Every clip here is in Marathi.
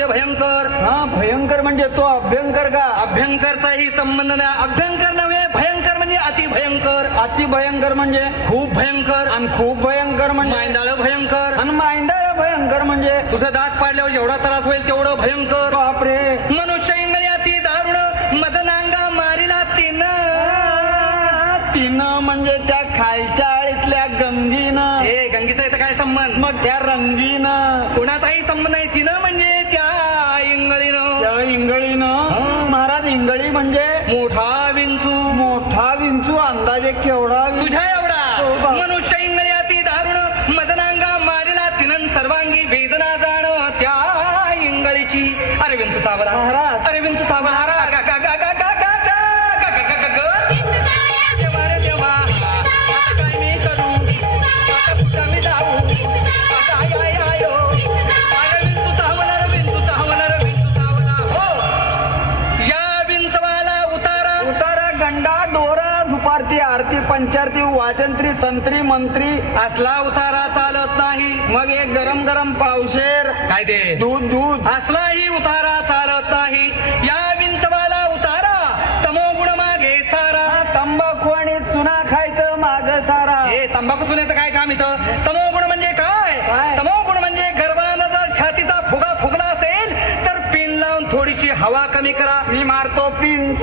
म्हणजे भयंकर. हा भयंकर म्हणजे तो अभ्यंकर का? अभ्यंकरचाही संबंध नाही. अभ्यंकर नव्हे, भयंकर म्हणजे अति भयंकर. अति भयंकर म्हणजे? खूप भयंकर. आणि खूप भयंकर म्हणजे? मांदाळ भयंकर. आणि मांदाळ भयंकर म्हणजे? तुझं दात पाडल्यावर जेवढा त्रास होईल तेवढं भयंकर. बापरे. मनुष्य इंगळे अति दारुण मदनांगा मारिला तिनं म्हणजे त्या खालच्या आळीतल्या गंगीनं. हे गंगीचा इथं काय संबंध? मग त्या रंगीनं कोणाचाही संबंध नाही. तिनं म्हणजे त्या इंगळीनं. त्या इंगळीनं. महाराज इंगळी म्हणजे? मोठा विंचू. मोठा विंचू. अंदाजे केवढा? तुझ्या हो एवढा. बा. मनुष्य इंगळे अति दारुण मदनांगा मारिला तिनं सर्वांगी वेदना जाण त्या इंगळीची. अरे विंचू चावला महाराज. अरे विंचू चावला. देवा रे देवा, आता काय मी करू? आता कुठं मी जाऊ? आता आय आय आयो. अरे विंचू चावला रे, विंचू चावला रे, विंचू चावला. हो, या विंचवाला उतारा. उतारा गंडा दोरा दुपारती आरती पंचारती वाजंत्री संत्री मंत्री असला उतारा चालत नाही. मग एक गरम गरम पावशेर काय ते? दूध दूध असलाही उतारा चालत नाही. या विंचवाला उतारा तमोगुण मागे सारा. तंबाखू आणि चुना खायचं माग सारा. हे तंबाखू चुन्याचं काय काम इथं? तमोगुण म्हणजे काय? काय? तमोगुण म्हणजे गर्भानं जर छातीचा फुगा फुगला असेल तर पिन लावून थोडीशी हवा कमी करा. मी मारतो पिन.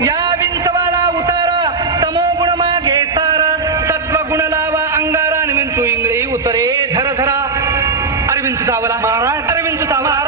या विंचवाला उतारा तमोगुण मागे सारा. सत्वगुण लावा अंगारा. विंचू इंगळी उतरे झर झरा. अरे विंचू चावला महाराज. अरे विंचू चावला.